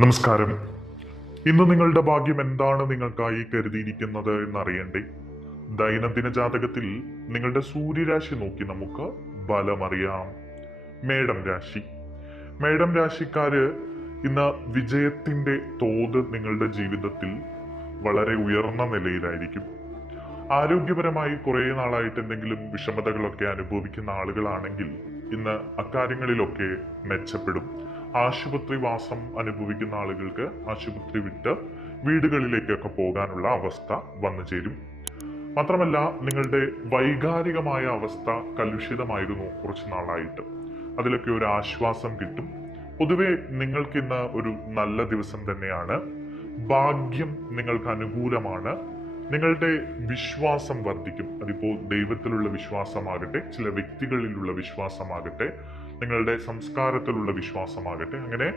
നമസ്കാരം. ഇന്ന് നിങ്ങളുടെ ഭാഗ്യം എന്താണ് നിങ്ങൾക്കായി കരുതിയിരിക്കുന്നത് എന്നറിയണ്ടേ? ദൈനംദിന ജാതകത്തിൽ നിങ്ങളുടെ സൂര്യരാശി നോക്കി നമുക്ക് ബലമറിയാം. മേടം രാശി. മേടം രാശിക്കാര് ഇന്ന് വിജയത്തിന്റെ തോത് നിങ്ങളുടെ ജീവിതത്തിൽ വളരെ ഉയർന്ന നിലയിലായിരിക്കും. ആരോഗ്യപരമായി കുറെ നാളായിട്ട് എന്തെങ്കിലും വിഷമതകളൊക്കെ അനുഭവിക്കുന്ന ആളുകളാണെങ്കിൽ ഇന്ന് അക്കാര്യങ്ങളിലൊക്കെ മെച്ചപ്പെടും. ആശുപത്രി വാസം അനുഭവിക്കുന്ന ആളുകൾക്ക് ആശുപത്രി വിട്ട് വീടുകളിലേക്കൊക്കെ പോകാനുള്ള അവസ്ഥ വന്നു ചേരും. മാത്രമല്ല, നിങ്ങളുടെ വൈകാരികമായ അവസ്ഥ കലുഷിതമായിരുന്നു കുറച്ചു നാളായിട്ട്. അതിലൊക്കെ ഒരു ആശ്വാസം കിട്ടും. പൊതുവെ നിങ്ങൾക്കിന്ന് ഒരു നല്ല ദിവസം തന്നെയാണ്. ഭാഗ്യം നിങ്ങൾക്ക് അനുകൂലമാണ്. നിങ്ങളുടെ വിശ്വാസം വർദ്ധിക്കും. അതിപ്പോൾ ദൈവത്തിലുള്ള വിശ്വാസമാകട്ടെ, ചില വ്യക്തികളിലുള്ള വിശ്വാസമാകട്ടെ, നിങ്ങളുടെ സംസ്കാരത്തിലുള്ള വിശ്വാസമാകട്ടെ, അങ്ങനെ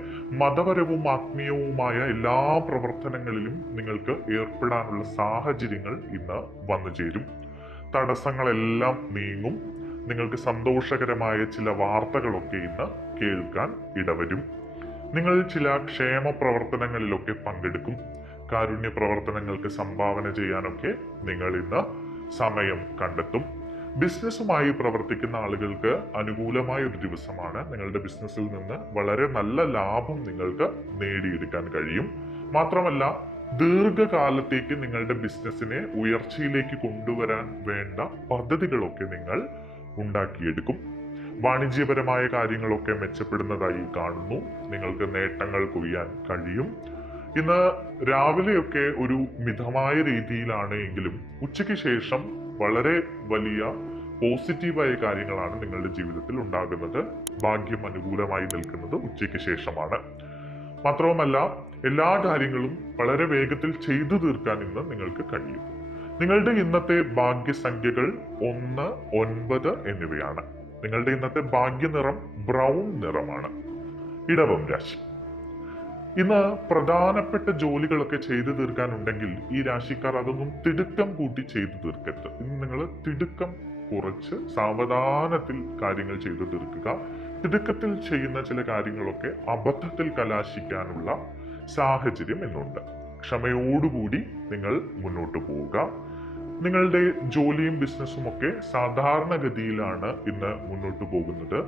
മതപരവും ആത്മീയവുമായ എല്ലാ പ്രവർത്തനങ്ങളിലും നിങ്ങൾക്ക് ഏർപ്പെടാനുള്ള സാഹചര്യങ്ങൾ ഇന്ന് വന്നു ചേരും. തടസ്സങ്ങളെല്ലാം നീങ്ങും. നിങ്ങൾക്ക് സന്തോഷകരമായ ചില വാർത്തകളൊക്കെ ഇന്ന് കേൾക്കാൻ ഇടവരും. നിങ്ങൾ ചില ക്ഷേമ പ്രവർത്തനങ്ങളിലൊക്കെ പങ്കെടുക്കും. കാരുണ്യ പ്രവർത്തനങ്ങൾക്ക് സംഭാവന ചെയ്യാനൊക്കെ നിങ്ങൾ ഇന്ന് സമയം കണ്ടെത്തും. ബിസിനസ്സുമായി പ്രവർത്തിക്കുന്ന ആളുകൾക്ക് അനുകൂലമായ ഒരു ദിവസമാണ്. നിങ്ങളുടെ ബിസിനസ്സിൽ നിന്ന് വളരെ നല്ല ലാഭം നിങ്ങൾക്ക് നേടിയെടുക്കാൻ കഴിയും. മാത്രമല്ല, ദീർഘകാലത്തേക്ക് നിങ്ങളുടെ ബിസിനസ്സിനെ ഉയർച്ചയിലേക്ക് കൊണ്ടുവരാൻ വേണ്ട പദ്ധതികളൊക്കെ നിങ്ങൾ ഉണ്ടാക്കിയെടുക്കും. വാണിജ്യപരമായ കാര്യങ്ങളൊക്കെ മെച്ചപ്പെടുന്നതായി കാണുന്നു. നിങ്ങൾക്ക് നേട്ടങ്ങൾ കൊയ്യാൻ കഴിയും. ഇന്ന് രാവിലെയൊക്കെ ഒരു മിതമായ രീതിയിലാണ് എങ്കിലും ഉച്ചയ്ക്ക് ശേഷം വളരെ വലിയ പോസിറ്റീവായ കാര്യങ്ങളാണ് നിങ്ങളുടെ ജീവിതത്തിൽ ഉണ്ടാകുന്നത്. ഭാഗ്യം അനുകൂലമായി നിൽക്കുന്നത് ഉച്ചയ്ക്ക് ശേഷമാണ്. മാത്രവുമല്ല, എല്ലാ കാര്യങ്ങളും വളരെ വേഗത്തിൽ ചെയ്തു തീർക്കാൻ ഇന്ന് നിങ്ങൾക്ക് കഴിയും. നിങ്ങളുടെ ഇന്നത്തെ ഭാഗ്യസംഖ്യകൾ 1, 9 എന്നിവയാണ്. നിങ്ങളുടെ ഇന്നത്തെ ഭാഗ്യനിറം ബ്രൗൺ നിറമാണ്. ഇടവം രാശി. ഇന്ന് പ്രധാനപ്പെട്ട ജോലികളൊക്കെ ചെയ്തു തീർക്കാനുണ്ടെങ്കിൽ ഈ രാശിക്കാർ അതൊന്നും തിടുക്കം കൂട്ടി ചെയ്തു തീർക്കരുത്. ഇന്ന് നിങ്ങൾ തിടുക്കം കുറച്ച് സാവധാനത്തിൽ കാര്യങ്ങൾ ചെയ്തു തീർക്കുക. തിടുക്കത്തിൽ ചെയ്യുന്ന ചില കാര്യങ്ങളൊക്കെ അബദ്ധത്തിൽ കലാശിക്കാനുള്ള സാഹചര്യം ഇന്നുണ്ട്. ക്ഷമയോടുകൂടി നിങ്ങൾ മുന്നോട്ട് പോവുക. നിങ്ങളുടെ ജോലിയും ബിസിനസ്സും ഒക്കെ സാധാരണഗതിയിലാണ് ഇന്ന് മുന്നോട്ട് പോകുന്നത്.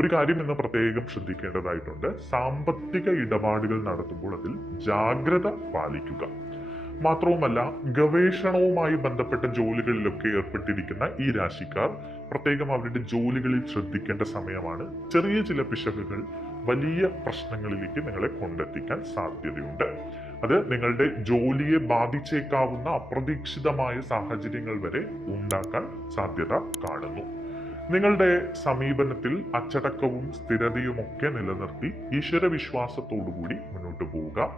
ഒരു കാര്യം ഇന്ന് പ്രത്യേകം ശ്രദ്ധിക്കേണ്ടതായിട്ടുണ്ട്. സാമ്പത്തിക ഇടപാടുകൾ നടത്തുമ്പോൾ അതിൽ ജാഗ്രത പാലിക്കുക. മാത്രവുമല്ല, ഗവേഷണവുമായി ബന്ധപ്പെട്ട ജോലികളിലൊക്കെ ഏർപ്പെട്ടിരിക്കുന്ന ഈ രാശിക്കാർ പ്രത്യേകം അവരുടെ ജോലികളിൽ ശ്രദ്ധിക്കേണ്ട സമയമാണ്. ചെറിയ ചില പിശകുകൾ വലിയ പ്രശ്നങ്ങളിലേക്ക് നിങ്ങളെ കൊണ്ടെത്തിക്കാൻ സാധ്യതയുണ്ട്. അത് നിങ്ങളുടെ ജോലിയെ ബാധിച്ചേക്കാവുന്ന അപ്രതീക്ഷിതമായ സാഹചര്യങ്ങൾ വരെ ഉണ്ടാക്കാൻ സാധ്യത കാണുന്നു. നിങ്ങളുടെ സമീപനത്തിൽ അച്ചടക്കവും സ്ഥിരതയും ഒക്കെ നിലനിർത്തി ഈശ്വരവിശ്വാസത്തോടുകൂടി മുന്നോട്ട് പോവുക.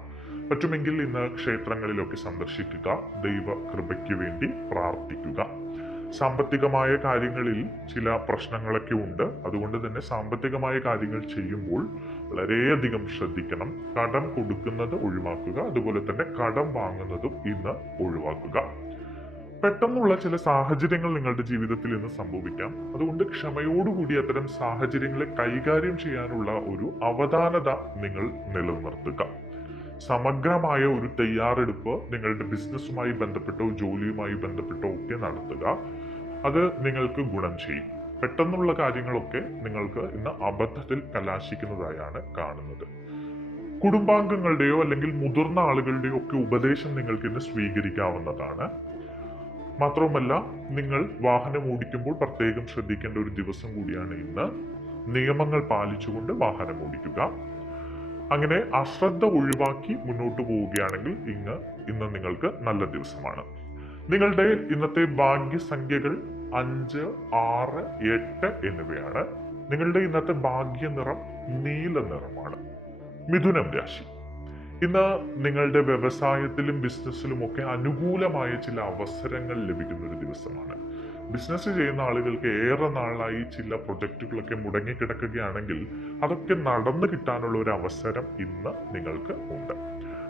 പറ്റുമെങ്കിൽ ഇന്ന് ക്ഷേത്രങ്ങളിലൊക്കെ സന്ദർശിക്കുക. ദൈവ കൃപയ്ക്ക് വേണ്ടി പ്രാർത്ഥിക്കുക. സാമ്പത്തികമായ കാര്യങ്ങളിൽ ചില പ്രശ്നങ്ങളൊക്കെ ഉണ്ട്. അതുകൊണ്ട് തന്നെ സാമ്പത്തികമായ കാര്യങ്ങൾ ചെയ്യുമ്പോൾ വളരെയധികം ശ്രദ്ധിക്കണം. കടം കൊടുക്കുന്നത് ഒഴിവാക്കുക. അതുപോലെ തന്നെ കടം വാങ്ങുന്നതും ഇന്ന് ഒഴിവാക്കുക. പെട്ടെന്നുള്ള ചില സാഹചര്യങ്ങൾ നിങ്ങളുടെ ജീവിതത്തിൽ ഇന്ന് സംഭവിക്കാം. അതുകൊണ്ട് ക്ഷമയോടുകൂടി അത്തരം സാഹചര്യങ്ങളെ കൈകാര്യം ചെയ്യാനുള്ള ഒരു അവധാനത നിങ്ങൾ നിലനിർത്തുക. സമഗ്രമായ ഒരു തയ്യാറെടുപ്പ് നിങ്ങളുടെ ബിസിനസ്സുമായി ബന്ധപ്പെട്ടോ ജോലിയുമായി ബന്ധപ്പെട്ടോ ഒക്കെ നടത്തുക. അത് നിങ്ങൾക്ക് ഗുണം ചെയ്യും. പെട്ടെന്നുള്ള കാര്യങ്ങളൊക്കെ നിങ്ങൾക്ക് ഇന്ന് അബദ്ധത്തിൽ കലാശിക്കുന്നതായാണ് കാണുന്നത്. കുടുംബാംഗങ്ങളുടെയോ അല്ലെങ്കിൽ മുതിർന്ന ആളുകളുടെയോ ഒക്കെ ഉപദേശം നിങ്ങൾക്ക് ഇന്ന് സ്വീകരിക്കാവുന്നതാണ്. മാത്രവുമല്ല, നിങ്ങൾ വാഹനം ഓടിക്കുമ്പോൾ പ്രത്യേകം ശ്രദ്ധിക്കേണ്ട ഒരു ദിവസം കൂടിയാണ് ഇന്ന്. നിയമങ്ങൾ പാലിച്ചുകൊണ്ട് വാഹനം ഓടിക്കുക. അങ്ങനെ അശ്രദ്ധ ഒഴിവാക്കി മുന്നോട്ട് പോവുകയാണെങ്കിൽ ഇന്ന് നിങ്ങൾക്ക് നല്ല ദിവസമാണ്. നിങ്ങളുടെ ഇന്നത്തെ ഭാഗ്യസംഖ്യകൾ 5, 6, 8 എന്നിവയാണ്. നിങ്ങളുടെ ഇന്നത്തെ ഭാഗ്യനിറം നീല നിറമാണ്. മിഥുനം രാശി. ഇന്ന് നിങ്ങളുടെ വ്യവസായത്തിലും ബിസിനസ്സിലും ഒക്കെ അനുകൂലമായ ചില അവസരങ്ങൾ ലഭിക്കുന്ന ഒരു ദിവസമാണ്. ബിസിനസ് ചെയ്യുന്ന ആളുകൾക്ക് ഏറെ നാളായി ചില പ്രൊജക്റ്റുകളൊക്കെ മുടങ്ങിക്കിടക്കുകയാണെങ്കിൽ അതൊക്കെ നടന്നു കിട്ടാനുള്ള ഒരു അവസരം ഇന്ന് നിങ്ങൾക്ക് ഉണ്ട്.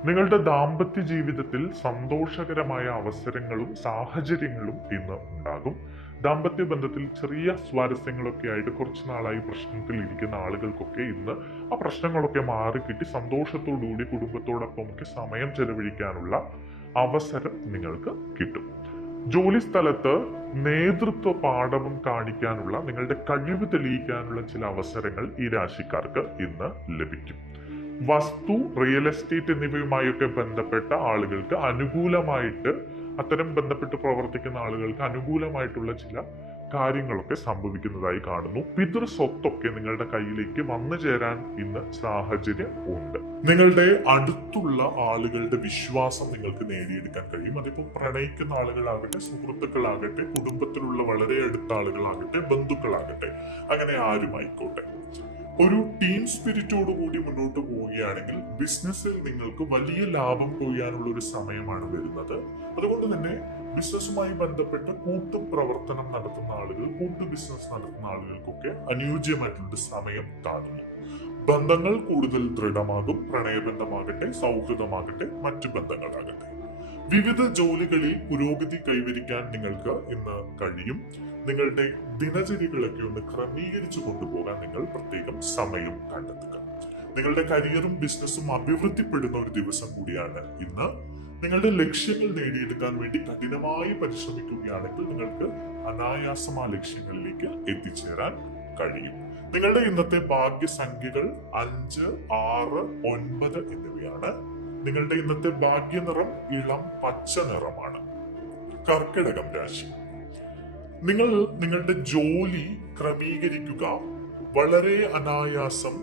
നിങ്ങളുടെ ദാമ്പത്യ ജീവിതത്തിൽ സന്തോഷകരമായ അവസരങ്ങളും സാഹചര്യങ്ങളും ഇന്ന് ഉണ്ടാകും. ദാമ്പത്യ ബന്ധത്തിൽ ചെറിയ സ്വാരസ്യങ്ങളൊക്കെ ആയിട്ട് കുറച്ച് നാളായി പ്രശ്നത്തിൽ ഇരിക്കുന്ന ആളുകൾക്കൊക്കെ ഇന്ന് ആ പ്രശ്നങ്ങളൊക്കെ മാറിക്കിട്ടി സന്തോഷത്തോടുകൂടി കുടുംബത്തോടൊപ്പമൊക്കെ സമയം ചെലവഴിക്കാനുള്ള അവസരം നിങ്ങൾക്ക് കിട്ടും. ജോലി സ്ഥലത്ത് നേതൃത്വ പാഠവും കാണിക്കാനുള്ള, നിങ്ങളുടെ കഴിവ് തെളിയിക്കാനുള്ള ചില അവസരങ്ങൾ ഈ രാശിക്കാർക്ക് ഇന്ന് ലഭിക്കും. വസ്തു, റിയൽ എസ്റ്റേറ്റ് എന്നിവയുമായൊക്കെ ബന്ധപ്പെട്ട ആളുകൾക്ക് അനുകൂലമായിട്ട്, അത്തരം ബന്ധപ്പെട്ട് പ്രവർത്തിക്കുന്ന ആളുകൾക്ക് അനുകൂലമായിട്ടുള്ള ചില കാര്യങ്ങളൊക്കെ സംഭവിക്കുന്നതായി കാണുന്നു. പിതൃ സ്വത്തൊക്കെ നിങ്ങളുടെ കയ്യിലേക്ക് വന്നു ചേരാൻ ഇന്ന് സാഹചര്യം ഉണ്ട്. നിങ്ങളുടെ അടുത്തുള്ള ആളുകളുടെ വിശ്വാസം നിങ്ങൾക്ക് നേടിയെടുക്കാൻ കഴിയും. അതിപ്പോൾ പ്രണയിക്കുന്ന ആളുകളാകട്ടെ, സുഹൃത്തുക്കളാകട്ടെ, കുടുംബത്തിലുള്ള വളരെ അടുത്ത ആളുകളാകട്ടെ, ബന്ധുക്കളാകട്ടെ, അങ്ങനെ ആരുമായിക്കോട്ടെ, ഒരു ടീം സ്പിരിറ്റോട് കൂടി മുന്നോട്ട് പോവുകയാണെങ്കിൽ ബിസിനസ്സിൽ നിങ്ങൾക്ക് വലിയ ലാഭം കൊയ്യാനുള്ള ഒരു സമയമാണ് വരുന്നത്. അതുകൊണ്ട് തന്നെ ബിസിനസ്സുമായി ബന്ധപ്പെട്ട് പ്രവർത്തനം നടത്തുന്ന ആളുകൾ, ബിസിനസ് നടത്തുന്ന ആളുകൾക്കൊക്കെ അനുയോജ്യമായിട്ടുള്ള സമയം കാണുന്നു. ബന്ധങ്ങൾ കൂടുതൽ ദൃഢമാകും. പ്രണയബന്ധമാകട്ടെ, സൗഹൃദമാകട്ടെ, മറ്റു ബന്ധങ്ങളാകട്ടെ. വിവിധ ജോലികളിൽ പുരോഗതി കൈവരിക്കാൻ നിങ്ങൾക്ക് ഇന്ന് കഴിയും. നിങ്ങളുടെ ദിനചര്യകളൊക്കെ ഒന്ന് ക്രമീകരിച്ചു കൊണ്ടുപോകാൻ നിങ്ങൾ പ്രത്യേകം സമയം കണ്ടെത്തുക. നിങ്ങളുടെ കരിയറും ബിസിനസ്സും അഭിവൃദ്ധിപ്പെടുന്ന ഒരു ദിവസം കൂടിയാണ് ഇന്ന്. നിങ്ങളുടെ ലക്ഷ്യങ്ങൾ നേടിയെടുക്കാൻ വേണ്ടി കഠിനമായി പരിശ്രമിക്കുകയാണെങ്കിൽ നിങ്ങൾക്ക് അനായാസം ആ ലക്ഷ്യങ്ങളിലേക്ക് എത്തിച്ചേരാൻ കഴിയും. നിങ്ങളുടെ ഇന്നത്തെ ഭാഗ്യസംഖ്യകൾ 5, 6, 9 എന്നിവയാണ്. നിങ്ങളുടെ ഇന്നത്തെ ഭാഗ്യനിറം ഇളം പച്ച നിറമാണ്. കർക്കിടകം രാശി. നിങ്ങൾ നിങ്ങളുടെ ജോലി ക്രമീകരിക്കുക. വളരെ അനായാസം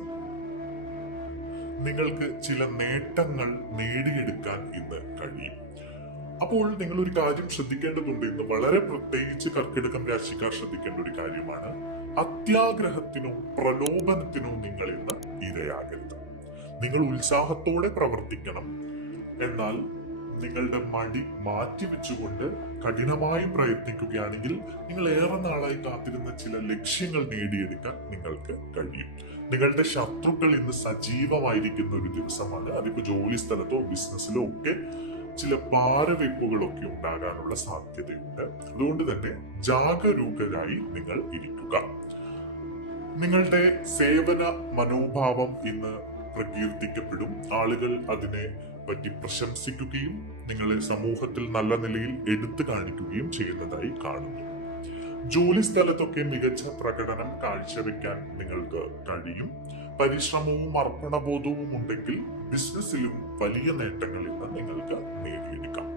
നിങ്ങൾക്ക് ചില നേട്ടങ്ങൾ നേടിയെടുക്കാൻ ഇന്ന് കഴിയും. അപ്പോൾ നിങ്ങൾ ഒരു കാര്യം ശ്രദ്ധിക്കേണ്ടതുണ്ട്. ഇന്ന് വളരെ പ്രത്യേകിച്ച് കർക്കിടകം രാശിക്കാർ ശ്രദ്ധിക്കേണ്ട ഒരു കാര്യമാണ്, അത്യാഗ്രഹത്തിനോ പ്രലോഭനത്തിനോ നിങ്ങൾ ഇന്ന് ഇരയാകരുത്. നിങ്ങൾ ഉത്സാഹത്തോടെ പ്രവർത്തിക്കണം. എന്നാൽ നിങ്ങളുടെ മടി മാറ്റിവെച്ചുകൊണ്ട് കഠിനമായി പ്രയത്നിക്കുകയാണെങ്കിൽ നിങ്ങൾ ഏറെ നാളായി കാത്തിരുന്ന ചില ലക്ഷ്യങ്ങൾ നേടിയെടുക്കാൻ നിങ്ങൾക്ക് കഴിയും. നിങ്ങളുടെ ശത്രുക്കൾ ഇന്ന് സജീവമായിരിക്കുന്ന ഒരു ദിവസമാണ്. അതിപ്പോ ജോലി സ്ഥലത്തോ ബിസിനസ്സിലോ ഒക്കെ ചില പാരവെപ്പുകളൊക്കെ ഉണ്ടാകാനുള്ള സാധ്യതയുണ്ട്. അതുകൊണ്ട് തന്നെ ജാഗരൂകരായി നിങ്ങൾ ഇരിക്കുക. നിങ്ങളുടെ സേവന മനോഭാവം ഇന്ന് പ്രകീർത്തിക്കപ്പെടും. ആളുകൾ അതിനെ പറ്റി പ്രശംസിക്കുകയും നിങ്ങളെ സമൂഹത്തിൽ നല്ല നിലയിൽ എടുത്തു കാണിക്കുകയും ചെയ്യുന്നതായി കാണുന്നു. ജോലി സ്ഥലത്തൊക്കെ മികച്ച പ്രകടനം കാഴ്ചവെക്കാൻ നിങ്ങൾക്ക് കഴിയും. പരിശ്രമവും അർപ്പണബോധവും ഉണ്ടെങ്കിൽ ബിസിനസ്സിലും വലിയ നേട്ടങ്ങൾ ഇന്ന് നിങ്ങൾക്ക് നേടിയെടുക്കാം.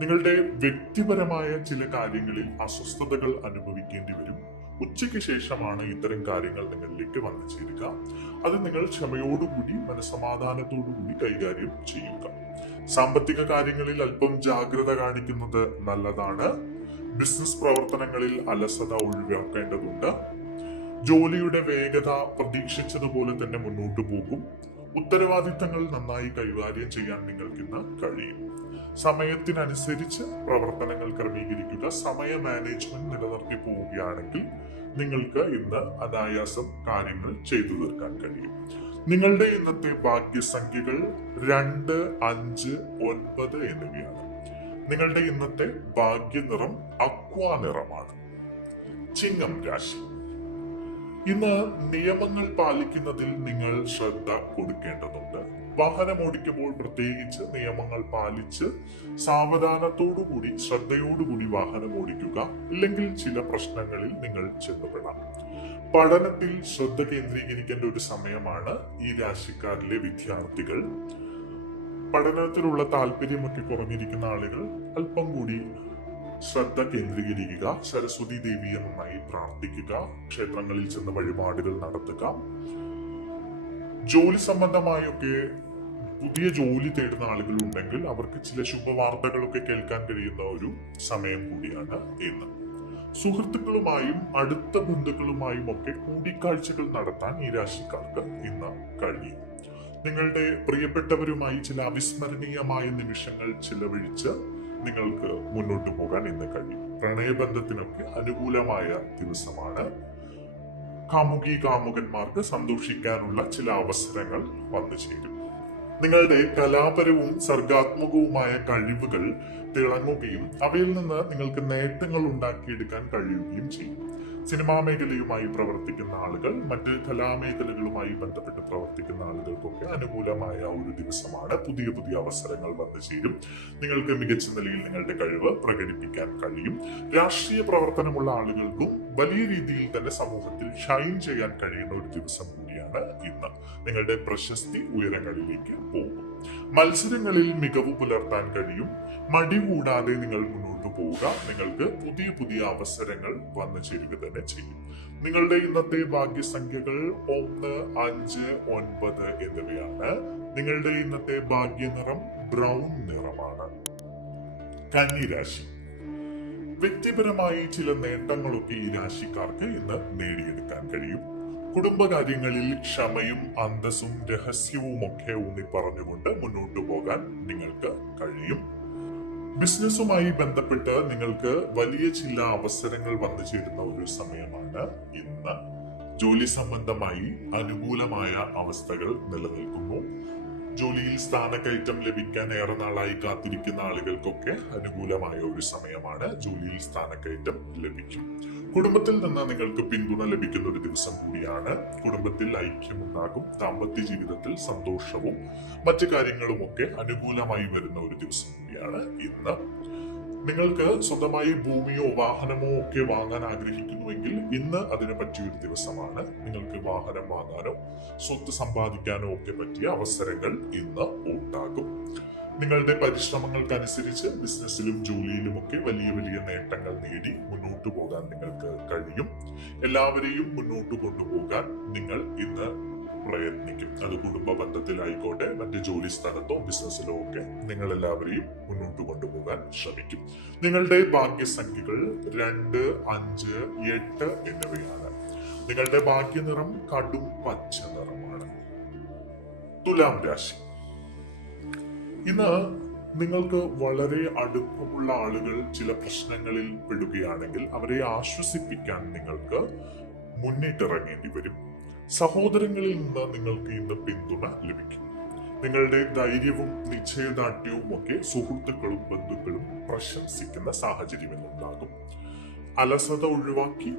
നിങ്ങളുടെ വ്യക്തിപരമായ ചില കാര്യങ്ങളിൽ അസ്വസ്ഥതകൾ അനുഭവിക്കേണ്ടി വരും. ഉച്ചയ്ക്ക് ശേഷമാണ് ഇത്തരം കാര്യങ്ങൾ നിങ്ങളിലേക്ക് വന്നു ചേരുക. അത് നിങ്ങൾ ക്ഷമയോടുകൂടി മനസമാധാനത്തോടുകൂടി കൈകാര്യം ചെയ്യുക. സാമ്പത്തിക കാര്യങ്ങളിൽ അല്പം ജാഗ്രത കാണിക്കുന്നത് നല്ലതാണ്. ബിസിനസ് പ്രവർത്തനങ്ങളിൽ അലസത ഒഴിവാക്കേണ്ടതുണ്ട്. ജോലിയുടെ വേഗത പ്രതീക്ഷിച്ചതുപോലെ തന്നെ മുന്നോട്ട് പോകും. ഉത്തരവാദിത്തങ്ങൾ നന്നായി കൈകാര്യം ചെയ്യാൻ നിങ്ങൾക്ക് ഇന്ന് കഴിയും. സമയത്തിനനുസരിച്ച് പ്രവർത്തനങ്ങൾ ക്രമീകരിക്കുക. സമയ മാനേജ്മെന്റ് നിലനിർത്തി പോവുകയാണെങ്കിൽ നിങ്ങൾക്ക് ഇന്ന് അനായാസം കാര്യങ്ങൾ ചെയ്തു തീർക്കാൻ കഴിയും. നിങ്ങളുടെ ഇന്നത്തെ ഭാഗ്യസംഖ്യകൾ 2, 5, 9 എന്നിവയാണ്. നിങ്ങളുടെ ഇന്നത്തെ ഭാഗ്യനിറം അക്വാ നിറമാണ്. ചിങ്ങം രാശി. ഇന്ന് നിയമങ്ങൾ പാലിക്കുന്നതിൽ നിങ്ങൾ ശ്രദ്ധ കൊടുക്കേണ്ടതുണ്ട്. വാഹനം ഓടിക്കുമ്പോൾ പ്രത്യേകിച്ച് നിയമങ്ങൾ പാലിച്ച് സാവധാനത്തോടുകൂടി ശ്രദ്ധയോടുകൂടി വാഹനം ഓടിക്കുക. ഇല്ലെങ്കിൽ ചില പ്രശ്നങ്ങളിൽ നിങ്ങൾ ചെന്നുപെടാം. പഠനത്തിൽ ശ്രദ്ധ കേന്ദ്രീകരിക്കേണ്ട ഒരു സമയമാണ് ഈ രാശിക്കാരിലെ വിദ്യാർത്ഥികൾ. പഠനത്തിലുള്ള താല്പര്യമൊക്കെ കുറഞ്ഞിരിക്കുന്ന ആളുകൾ അല്പം കൂടി ശ്രദ്ധ കേന്ദ്രീകരിക്കുക. സരസ്വതി ദേവിയെ നന്നായി പ്രാർത്ഥിക്കുക. ക്ഷേത്രങ്ങളിൽ ചെന്ന് വഴിപാടുകൾ നടത്തുക. ജോലി സംബന്ധമായൊക്കെ പുതിയ ജോലി തേടുന്ന ആളുകൾ ഉണ്ടെങ്കിൽ അവർക്ക് ചില ശുഭവാർത്തകളൊക്കെ കേൾക്കാൻ കഴിയുന്ന ഒരു സമയം കൂടിയാണ് ഇന്ന്. സുഹൃത്തുക്കളുമായും അടുത്ത ബന്ധുക്കളുമായും ഒക്കെ കൂടിക്കാഴ്ചകൾ നടത്താൻ ഈ രാശിക്കാർക്ക് ഇന്ന് കഴിയും. നിങ്ങളുടെ പ്രിയപ്പെട്ടവരുമായി ചില അവിസ്മരണീയമായ നിമിഷങ്ങൾ ചിലവഴിച്ച് നിങ്ങൾക്ക് മുന്നോട്ട് പോകാൻ ഇന്ന് കഴിയും. പ്രണയബന്ധത്തിനൊക്കെ അനുകൂലമായ ദിവസമാണ്. കാമുകന്മാർക്ക് സന്തോഷിക്കാനുള്ള ചില അവസരങ്ങൾ വന്നു ചേരും. നിങ്ങളുടെ കലാപരവും സർഗാത്മകവുമായ കഴിവുകൾ തിളങ്ങുകയും അവയിൽ നിന്ന് നിങ്ങൾക്ക് നേട്ടങ്ങൾ ഉണ്ടാക്കിയെടുക്കാൻ കഴിയുകയും ചെയ്യും. സിനിമാ മേഖലയുമായി പ്രവർത്തിക്കുന്ന ആളുകൾ, മറ്റ് കലാമേഖലകളുമായി ബന്ധപ്പെട്ട് പ്രവർത്തിക്കുന്ന ആളുകൾക്കൊക്കെ അനുകൂലമായ ഒരു ദിവസമാണ്. പുതിയ പുതിയ അവസരങ്ങൾ വന്നു ചേരും. നിങ്ങൾക്ക് മികച്ച നിലയിൽ നിങ്ങളുടെ കഴിവ് പ്രകടിപ്പിക്കാൻ കഴിയും. രാഷ്ട്രീയ പ്രവർത്തനമുള്ള ആളുകൾക്കും വലിയ രീതിയിൽ തന്നെ സമൂഹത്തിൽ ഷൈൻ ചെയ്യാൻ കഴിയുന്ന ഒരു ദിവസം കൂടിയാണ് ഇന്ന്. നിങ്ങളുടെ പ്രശസ്തി ഉയരങ്ങളിലേക്ക് പോകും. മത്സരങ്ങളിൽ മികവ് പുലർത്താൻ കഴിയും. മടി കൂടാതെ നിങ്ങൾ മുന്നോട്ട് പോവുക. നിങ്ങൾക്ക് പുതിയ പുതിയ അവസരങ്ങൾ വന്നു ചേരുക തന്നെ ചെയ്യും. നിങ്ങളുടെ ഇന്നത്തെ ഭാഗ്യസംഖ്യകൾ 1, 5, 9 എന്നിവയാണ്. നിങ്ങളുടെ ഇന്നത്തെ ഭാഗ്യനിറം ബ്രൗൺ നിറമാണ്. കന്നി രാശി. വ്യക്തിപരമായി ചില നേട്ടങ്ങളൊക്കെ ഈ രാശിക്കാർക്ക് ഇന്ന് നേടിയെടുക്കാൻ കഴിയും. കുടുംബകാര്യങ്ങളിൽ ക്ഷമയും അന്തസ്സും രഹസ്യവും ഒക്കെ ഊന്നി പറഞ്ഞുകൊണ്ട് മുന്നോട്ടു പോകാൻ നിങ്ങൾക്ക് കഴിയും. ബിസിനസ്സുമായി ബന്ധപ്പെട്ട് നിങ്ങൾക്ക് വലിയ ചില അവസരങ്ങൾ വന്നു ചേരുന്ന ഒരു സമയമാണ് ഇന്ന്. ജോലി സംബന്ധമായി അനുകൂലമായ അവസ്ഥകൾ നിലനിൽക്കുന്നു. ജോലിയിൽ സ്ഥാനക്കയറ്റം ലഭിക്കാൻ ഏറെ നാളായി കാത്തിരിക്കുന്ന ആളുകൾക്കൊക്കെ അനുകൂലമായ ഒരു സമയമാണ്. ജോലിയിൽ സ്ഥാനക്കയറ്റം ലഭിക്കും. കുടുംബത്തിൽ നിന്ന് നിങ്ങൾക്ക് പിന്തുണ ലഭിക്കുന്ന ഒരു ദിവസം കൂടിയാണ്. കുടുംബത്തിൽ ഐക്യമുണ്ടാകും. ദാമ്പത്യ ജീവിതത്തിൽ സന്തോഷവും മറ്റു കാര്യങ്ങളുമൊക്കെ അനുകൂലമായി വരുന്ന ഒരു ദിവസം കൂടിയാണ് ഇന്ന്. നിങ്ങൾക്ക് സ്വന്തമായി ഭൂമിയോ വാഹനമോ ഒക്കെ വാങ്ങാൻ ആഗ്രഹിക്കുന്നുവെങ്കിൽ ഇന്ന് അതിനെ പറ്റിയൊരു ദിവസമാണ്. നിങ്ങൾക്ക് വാഹനം വാങ്ങാനോ സ്വത്ത് സമ്പാദിക്കാനോ ഒക്കെ പറ്റിയ അവസരങ്ങൾ ഇന്ന് ഉണ്ടാകും. നിങ്ങളുടെ പരിശ്രമങ്ങൾക്കനുസരിച്ച് ബിസിനസ്സിലും ജോലിയിലുമൊക്കെ വലിയ വലിയ നേട്ടങ്ങൾ നേടി മുന്നോട്ടു പോകാൻ നിങ്ങൾക്ക് കഴിയും. എല്ലാവരെയും മുന്നോട്ട് കൊണ്ടുപോകാൻ നിങ്ങൾ ഇന്ന് പ്രയത്നിക്കും. അത് കുടുംബ ബന്ധത്തിലായിക്കോട്ടെ, മറ്റ് ജോലി സ്ഥലത്തോ ബിസിനസ്സിലോ ഒക്കെ നിങ്ങൾ എല്ലാവരെയും മുന്നോട്ട് കൊണ്ടുപോകാൻ ശ്രമിക്കും. നിങ്ങളുടെ ഭാഗ്യസംഖ്യകൾ 2, 5, 8 എന്നിവയാണ്. നിങ്ങളുടെ ഭാഗ്യനിറം കടും പച്ച നിറമാണ്. തുലാം രാശി. ഇന്ന് നിങ്ങൾക്ക് വളരെ അടുപ്പമുള്ള ആളുകൾ ചില പ്രശ്നങ്ങളിൽ പെടുകയാണെങ്കിൽ അവരെ ആശ്വസിപ്പിക്കാൻ നിങ്ങൾക്ക് മുന്നിട്ടിറങ്ങേണ്ടി വരും. സഹോദരങ്ങളിൽ നിന്ന് നിങ്ങൾക്ക് ഇന്ന് പിന്തുണ ലഭിക്കും. നിങ്ങളുടെ ധൈര്യവും നിശ്ചയദാർഢ്യവും ഒക്കെ സുഹൃത്തുക്കളും ബന്ധുക്കളും പ്രശംസിക്കുന്ന സാഹചര്യം ഇന്നുണ്ടാകും. അലസത ഒഴിവാക്കി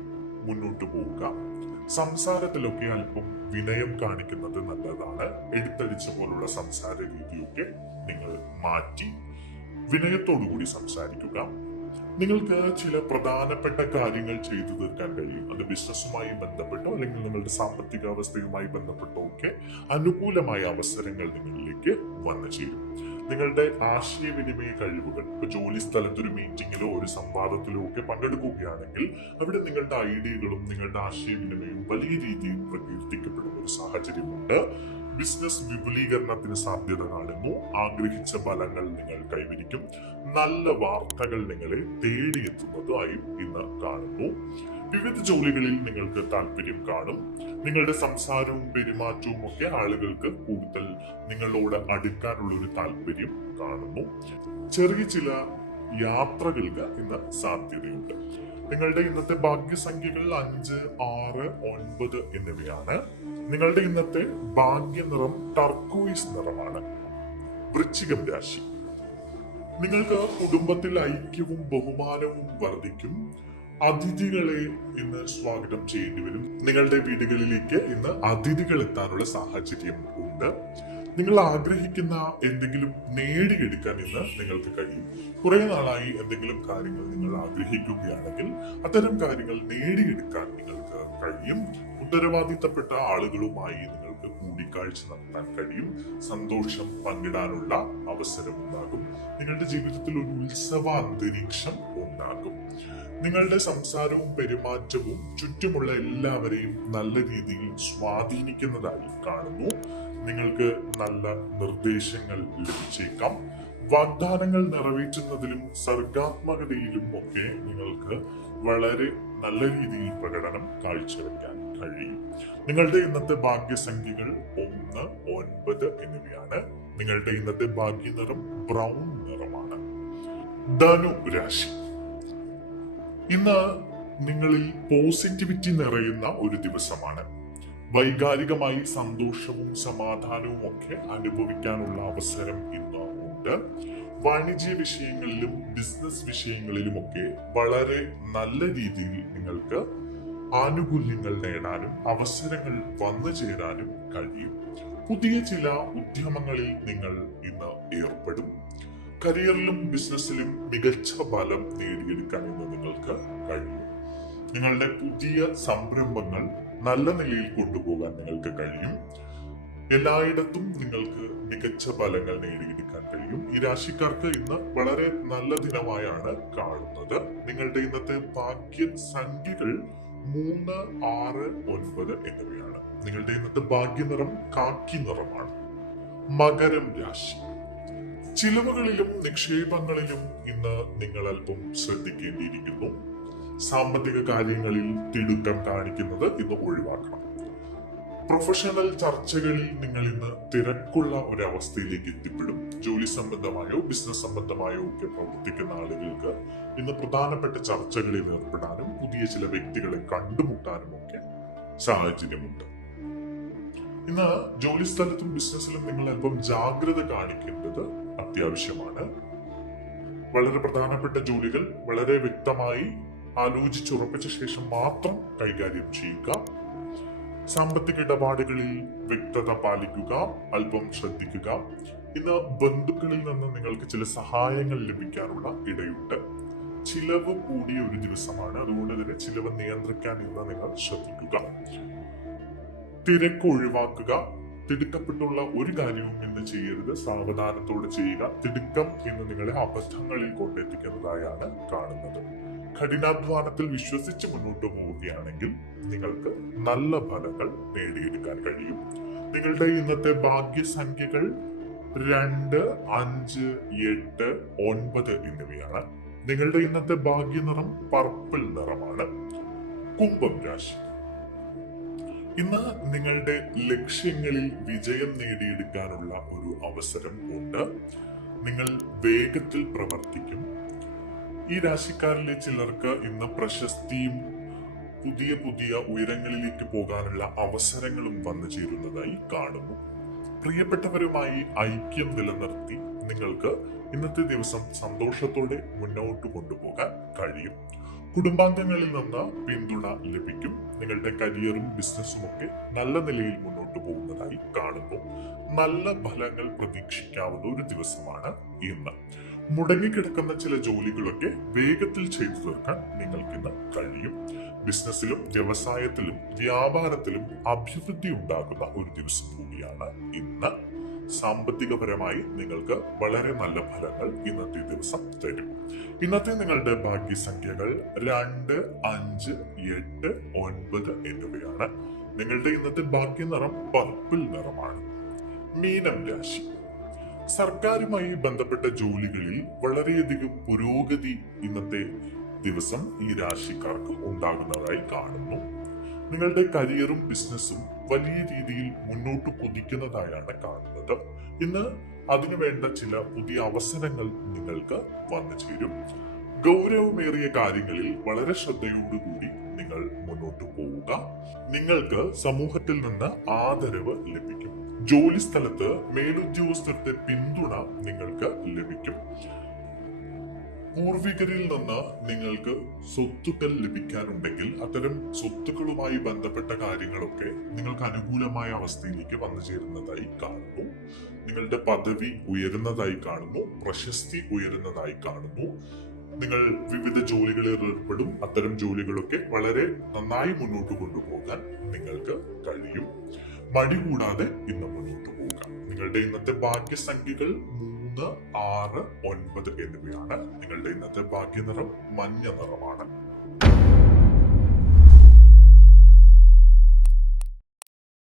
മുന്നോട്ട് പോവുക. സംസാരത്തിലൊക്കെ അല്പം വിനയം കാണിക്കുന്നത് നല്ലതാണ്. എടുത്തടിച്ച പോലുള്ള സംസാര രീതിയൊക്കെ നിങ്ങൾ മാറ്റി വിനയത്തോടുകൂടി സംസാരിക്കുക. നിങ്ങൾക്ക് ചില പ്രധാനപ്പെട്ട കാര്യങ്ങൾ ചെയ്തു തീർക്കാൻ കഴിയും. അത് ബിസിനസ്സുമായി ബന്ധപ്പെട്ടോ അല്ലെങ്കിൽ നിങ്ങളുടെ സാമ്പത്തിക അവസ്ഥയുമായി ബന്ധപ്പെട്ടോ ഒക്കെ അനുകൂലമായ അവസരങ്ങൾ നിങ്ങളിലേക്ക് വന്നു ചേരും. നിങ്ങളുടെ ആശയവിനിമയ കഴിവുകൾ, ഇപ്പൊ ജോലി സ്ഥലത്തൊരു മീറ്റിങ്ങിലോ ഒരു സംവാദത്തിലോ ഒക്കെ പങ്കെടുക്കുകയാണെങ്കിൽ അവിടെ നിങ്ങളുടെ ഐഡിയകളും നിങ്ങളുടെ ആശയവിനിമയവും വലിയ രീതിയിൽ പ്രകീർത്തിക്കപ്പെടുന്ന ഒരു സാഹചര്യമുണ്ട്. ബിസിനസ് വിപുലീകരണത്തിന് സാധ്യത കാണുന്നു. ആഗ്രഹിച്ച ഫലങ്ങൾ നിങ്ങൾ കൈവരിക്കും. നല്ല വാർത്തകൾ നിങ്ങളെ തേടിയെത്തുന്നതായും ഇന്ന് കാണുന്നു. വിവിധ ജോലികളിൽ നിങ്ങൾക്ക് താല്പര്യം കാണും. നിങ്ങളുടെ സംസാരവും പെരുമാറ്റവും ഒക്കെ ആളുകൾക്ക് കൂടുതൽ നിങ്ങളോട് അടുക്കാനുള്ള ഒരു താല്പര്യം കാണുന്നു. ചെറിയ ചില യാത്രകൾക്ക് ഇന്ന് സാധ്യതയുണ്ട്. നിങ്ങളുടെ ഇന്നത്തെ ഭാഗ്യസംഖ്യകൾ 5, 6, 9 എന്നിവയാണ്. നിങ്ങളുടെ ഇന്നത്തെ ഭാഗ്യനിറം ടർക്കോയിസ് നിറമാണ്. വൃശ്ചികം രാശി. നിങ്ങൾക്ക് കുടുംബത്തിൽ ഐക്യവും ബഹുമാനവും വർദ്ധിക്കും. അതിഥികളെ ഇന്ന് സ്വാഗതം ചെയ്യേണ്ടി വരും. നിങ്ങളുടെ വീടുകളിലേക്ക് ഇന്ന് അതിഥികൾ എത്താനുള്ള സാഹചര്യം ഉണ്ട്. നിങ്ങൾ ആഗ്രഹിക്കുന്ന എന്തെങ്കിലും നേടിയെടുക്കാൻ ഇന്ന് നിങ്ങൾക്ക് കഴിയും. കുറെ നാളായി എന്തെങ്കിലും കാര്യങ്ങൾ നിങ്ങൾ ആഗ്രഹിക്കുകയാണെങ്കിൽ അത്തരം കാര്യങ്ങൾ നേടിയെടുക്കാൻ നിങ്ങൾക്ക് കഴിയും. ഉത്തരവാദിത്തപ്പെട്ട ആളുകളുമായി നിങ്ങൾക്ക് കൂടിക്കാഴ്ച നടത്താൻ കഴിയും. സന്തോഷം പങ്കിടാനുള്ള അവസരം ഉണ്ടാകും. നിങ്ങളുടെ ജീവിതത്തിൽ ഒരു ഉത്സവ അന്തരീക്ഷം ഉണ്ടാകും. നിങ്ങളുടെ സംസാരവും പെരുമാറ്റവും ചുറ്റുമുള്ള എല്ലാവരെയും നല്ല രീതിയിൽ സ്വാധീനിക്കുന്നതായി കാണുന്നു. നിങ്ങൾക്ക് നല്ല നിർദ്ദേശങ്ങൾ ലഭിച്ചേക്കാം. വാഗ്ദാനങ്ങൾ നിറവേറ്റുന്നതിലും സർഗാത്മകതയിലും ഒക്കെ നിങ്ങൾക്ക് വളരെ നല്ല രീതിയിൽ പ്രകടനം കാഴ്ചവെക്കാൻ കഴിയും. നിങ്ങളുടെ ഇന്നത്തെ ഭാഗ്യസംഖ്യകൾ 1, 9 എന്നിവയാണ്. നിങ്ങളുടെ ഇന്നത്തെ ഭാഗ്യനിറം ബ്രൗൺ നിറമാണ്. ധനു രാശി. ഇന്ന് നിങ്ങളിൽ പോസിറ്റിവിറ്റി നിറയുന്ന ഒരു ദിവസമാണ്. വൈകാരികമായി സന്തോഷവും സമാധാനവും ഒക്കെ അനുഭവിക്കാനുള്ള അവസരം ഇന്ന് ഉണ്ട്. വാണിജ്യ വിഷയങ്ങളിലും ബിസിനസ് വിഷയങ്ങളിലുമൊക്കെ വളരെ നല്ല രീതിയിൽ നിങ്ങൾക്ക് ആനുകൂല്യങ്ങൾ നേടാനും അവസരങ്ങൾ വന്നു ചേരാനും കഴിയും. പുതിയ ചില ഉദ്യമങ്ങളിൽ നിങ്ങൾ ഇന്ന് ഏർപ്പെടും. കരിയറിലും ബിസിനസ്സിലും മികച്ച ഫലം നേടിയെടുക്കാൻ ഇന്ന് നിങ്ങൾക്ക് കഴിയും. നിങ്ങളുടെ പുതിയ സംരംഭങ്ങൾ നല്ല നിലയിൽ കൊണ്ടുപോകാൻ നിങ്ങൾക്ക് കഴിയും. എല്ലായിടത്തും നിങ്ങൾക്ക് മികച്ച ഫലങ്ങൾ നേടിയെടുക്കാൻ കഴിയും. ഈ രാശിക്കാർക്ക് ഇന്ന് വളരെ നല്ല ദിനമായാണ് കാണുന്നത്. നിങ്ങളുടെ ഇന്നത്തെ ഭാഗ്യ സംഖ്യകൾ 3, 6, 9 എന്നിവയാണ്. നിങ്ങളുടെ ഇന്നത്തെ ഭാഗ്യനിറം കാക്കി നിറമാണ്. മകരം രാശി. ചിലവുകളിലും നിക്ഷേപങ്ങളിലും ഇന്ന് നിങ്ങൾ അല്പം ശ്രദ്ധിക്കേണ്ടിയിരിക്കുന്നു. സാമ്പത്തിക കാര്യങ്ങളിൽ തിടുക്കം കാണിക്കുന്നത് ഇന്ന് ഒഴിവാക്കണം. പ്രൊഫഷണൽ ചർച്ചകളിൽ നിങ്ങൾ ഇന്ന് തിരക്കുള്ള ഒരവസ്ഥയിലേക്ക് എത്തിപ്പെടും. ജോലി സംബന്ധമായോ ബിസിനസ് സംബന്ധമായോ ഒക്കെ പ്രവർത്തിക്കുന്ന ആളുകൾക്ക് ഇന്ന് പ്രധാനപ്പെട്ട ചർച്ചകളിൽ ഏർപ്പെടാനും പുതിയ ചില വ്യക്തികളെ കണ്ടുമുട്ടാനും ഒക്കെ സാഹചര്യമുണ്ട്. ഇന്ന് ജോലി സ്ഥലത്തും ബിസിനസ്സിലും നിങ്ങൾ അല്പം ജാഗ്രത കാണിക്കേണ്ടത് അത്യാവശ്യമാണ്. വളരെ പ്രധാനപ്പെട്ട ജോലികൾ വളരെ വ്യക്തമായി ആലോചിച്ചുറപ്പിച്ച ശേഷം മാത്രം കൈകാര്യം ചെയ്യുക. സാമ്പത്തിക ഇടപാടുകളിൽ വ്യക്തത പാലിക്കുക, അല്പം ശ്രദ്ധിക്കുക. ഇന്ന് ബന്ധുക്കളിൽ നിന്ന് നിങ്ങൾക്ക് ചില സഹായങ്ങൾ ലഭിക്കാനുള്ള ഇടയുണ്ട്. ചിലവ് കൂടിയ ഒരു ദിവസമാണ്, അതുകൊണ്ട് തന്നെ ചിലവ് നിയന്ത്രിക്കാൻ ഇന്ന് നിങ്ങൾ ശ്രദ്ധിക്കുക. തിരക്ക് ഒഴിവാക്കുക. തിടുക്കപ്പെട്ടുള്ള ഒരു കാര്യവും ഇന്ന് ചെയ്യരുത്. സാവധാനത്തോടെ ചെയ്യുക. തിടുക്കം ഇന്ന് നിങ്ങളെ അബദ്ധങ്ങളിൽ കൊണ്ടെത്തിക്കുന്നതായാണ് കാണുന്നത്. കഠിനാധ്വാനത്തിൽ വിശ്വസിച്ച് മുന്നോട്ട് പോവുകയാണെങ്കിൽ നിങ്ങൾക്ക് നല്ല ഫലങ്ങൾ നേടിയെടുക്കാൻ കഴിയും. നിങ്ങളുടെ ഇന്നത്തെ ഭാഗ്യസംഖ്യകൾ 2, 5, 8, 9 എന്നിവയാണ്. നിങ്ങളുടെ ഇന്നത്തെ ഭാഗ്യനിറം പർപ്പിൾ നിറമാണ്. കുംഭം രാശി. ഇന്ന് നിങ്ങളുടെ ലക്ഷ്യങ്ങളിൽ വിജയം നേടിയെടുക്കാനുള്ള ഒരു അവസരം ഉണ്ട്. നിങ്ങൾ വേഗത്തിൽ പ്രവർത്തിക്കും. ഈ രാശിക്കാരിലെ ചിലർക്ക് ഇന്ന് പ്രശസ്തിയും പുതിയ പുതിയ ഉയരങ്ങളിലേക്ക് പോകാനുള്ള അവസരങ്ങളും വന്നു ചേരുന്നതായി കാണുന്നു. പ്രിയപ്പെട്ടവരുമായി ഐക്യം നിലനിർത്തി നിങ്ങൾക്ക് ഇന്നത്തെ ദിവസം സന്തോഷത്തോടെ മുന്നോട്ട് കൊണ്ടുപോകാൻ കഴിയും. കുടുംബാംഗങ്ങളിൽ നിന്ന് പിന്തുണ ലഭിക്കും. നിങ്ങളുടെ കരിയറും ബിസിനസ്സും ഒക്കെ നല്ല നിലയിൽ മുന്നോട്ട് പോകുന്നതായി കാണുന്നു. നല്ല ഫലങ്ങൾ പ്രതീക്ഷിക്കാവുന്ന ഒരു ദിവസമാണ് ഇന്ന്. മുടങ്ങിക്കിടക്കുന്ന ചില ജോലികളൊക്കെ വേഗത്തിൽ ചെയ്തു തീർക്കാൻ നിങ്ങൾക്ക് ഇന്ന് കഴിയും. ബിസിനസ്സിലും വ്യവസായത്തിലും വ്യാപാരത്തിലും അഭിവൃദ്ധി ഉണ്ടാകുന്ന ഒരു ദിവസം കൂടിയാണ് ഇന്ന്. സാമ്പത്തികപരമായി നിങ്ങൾക്ക് വളരെ നല്ല ഫലങ്ങൾ ഇന്നത്തെ ദിവസം തരും. ഇന്നത്തെ നിങ്ങളുടെ ഭാഗ്യസംഖ്യകൾ 2, 5, 8, 9 എന്നിവയാണ്. നിങ്ങളുടെ ഇന്നത്തെ ഭാഗ്യനിറം പർപ്പിൾ നിറമാണ്. മീനം രാശി. സർക്കാരുമായി ബന്ധപ്പെട്ട ജോലികളിൽ വളരെയധികം പുരോഗതി ഇന്നത്തെ ദിവസം ഈ രാശിക്കാർക്ക് ഉണ്ടാകുന്നതായി കാണുന്നു. നിങ്ങളുടെ കരിയറും ബിസിനസ്സും വലിയ രീതിയിൽ മുന്നോട്ട് കുതിക്കുന്നതായാണ് കാണുന്നത്. ഇന്ന് അതിനുവേണ്ട ചില പുതിയ അവസരങ്ങൾ നിങ്ങൾക്ക് വന്നു ചേരും. ഗൗരവമേറിയ കാര്യങ്ങളിൽ വളരെ ശ്രദ്ധയോടുകൂടി നിങ്ങൾ മുന്നോട്ട് പോവുക. നിങ്ങൾക്ക് സമൂഹത്തിൽ നിന്ന് ആദരവ് ലഭിക്കും. ജോലി സ്ഥലത്ത് മേലുദ്യോഗസ്ഥരുടെ പിന്തുണ നിങ്ങൾക്ക് ലഭിക്കും. പൂർവികരിൽ നിന്ന് നിങ്ങൾക്ക് സ്വത്തുക്കൾ ലഭിക്കാനുണ്ടെങ്കിൽ അത്തരം സ്വത്തുക്കളുമായി ബന്ധപ്പെട്ട കാര്യങ്ങളൊക്കെ നിങ്ങൾക്ക് അനുകൂലമായ അവസ്ഥയിലേക്ക് വന്നു ചേരുന്നതായി കാണുന്നു. നിങ്ങളുടെ പദവി ഉയരുന്നതായി കാണുന്നു. പ്രശസ്തി ഉയരുന്നതായി കാണുന്നു. നിങ്ങൾ വിവിധ ജോലികളിൽ ഏർപ്പെടും. അത്തരം ജോലികളൊക്കെ വളരെ നന്നായി മുന്നോട്ട് കൊണ്ടുപോകാൻ നിങ്ങൾക്ക് കഴിയും. മടി കൂടാതെ ഇന്ന് മുന്നോട്ട് പോവുക. നിങ്ങളുടെ ഇന്നത്തെ ഭാഗ്യസംഖ്യകൾ 3, 6, 9 എന്നിവയാണ്. നിങ്ങളുടെ ഇന്നത്തെ ഭാഗ്യനിറം മഞ്ഞ നിറമാണ്.